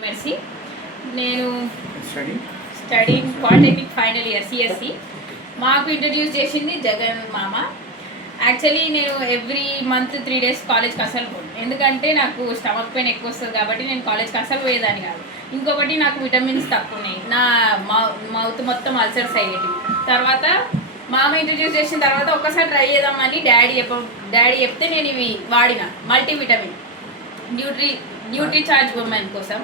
Mercy. నేను study polytechnic final year CSC. మాకు introduce చేసింది జగన్ మామ. యాక్చువల్లీ నేను ఎవ్రీ మంత్ 3 days కాలేజ్కి అసలు పోను, ఎందుకంటే నాకు స్టమక్ పెయిన్ ఎక్కువ వస్తుంది కాబట్టి నేను కాలేజ్కి అసలు పోయేదాన్ని కాదు. ఇంకొకటి నాకు విటమిన్స్ తక్కువ ఉన్నాయి, నా మౌత్ మొత్తం అల్సర్స్ అయ్యేటివి. తర్వాత మామ ఇంట్రడ్యూస్ చేసిన తర్వాత ఒక్కసారి ట్రై చేద్దామని డాడీ చెప్తే నేను ఇవి వాడిన మల్టీవిటమిన్ న్యూట్రీ చార్జ్ ఉమెన్ కోసం.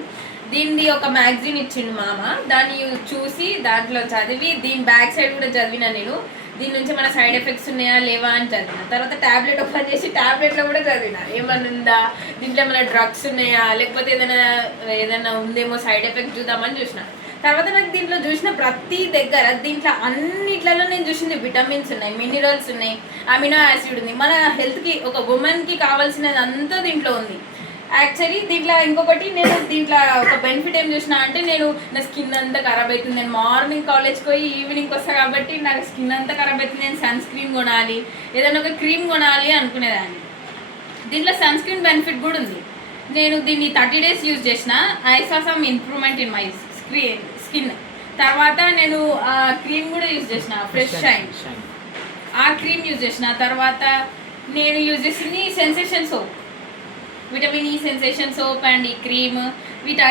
దీనిది ఒక మ్యాగజైన్ ఇచ్చిండు మామ, దాన్ని చూసి దాంట్లో చదివి దీని బ్యాక్ సైడ్ కూడా చదివిన నేను. దీని నుంచి మన సైడ్ ఎఫెక్ట్స్ ఉన్నాయా లేవా అని చదివిన. తర్వాత ట్యాబ్లెట్ ఓపెన్ చేసి ట్యాబ్లెట్లో కూడా చదివిన ఏమన్నా ఉందా, దీంట్లో ఏమైనా డ్రగ్స్ ఉన్నాయా లేకపోతే ఏదైనా ఉందేమో సైడ్ ఎఫెక్ట్ చూద్దామని చూసిన. తర్వాత నాకు దీంట్లో చూసిన ప్రతి దగ్గర దీంట్లో అన్నిట్లలో నేను చూసింది విటమిన్స్ ఉన్నాయి, మినరల్స్ ఉన్నాయి, అమినో యాసిడ్ ఉంది. మన హెల్త్కి ఒక ఉమెన్కి కావాల్సినది అంతా దీంట్లో ఉంది. యాక్చువల్లీ దీంట్లో ఇంకొకటి నేను దీంట్లో ఒక బెనిఫిట్ ఏం చూసినా అంటే, నేను నా స్కిన్ అంతా ఖరాబ్ అవుతుంది, నేను మార్నింగ్ కాలేజ్కి పోయి ఈవినింగ్కి వస్తాను కాబట్టి నాకు స్కిన్ అంతా ఖరాబ్ అవుతుంది, నేను సన్ స్క్రీన్ కొనాలి, ఏదైనా ఒక క్రీమ్ కొనాలి అనుకునేదాన్ని. దీంట్లో సన్ స్క్రీన్ బెనిఫిట్ కూడా ఉంది. నేను దీన్ని 30 days యూజ్ చేసిన. I saw some improvement in my skin. తర్వాత నేను ఆ క్రీమ్ కూడా యూజ్ చేసిన, ఫ్రెష్ షైన్, ఆ క్రీమ్ యూజ్ చేసిన. తర్వాత నేను యూజ్ చేసింది sensation soap, vitamin E sensation soap and ఈ క్రీమ్. వీటి